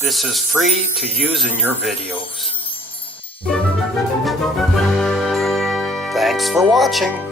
This is free to use in your videos. Thanks for watching.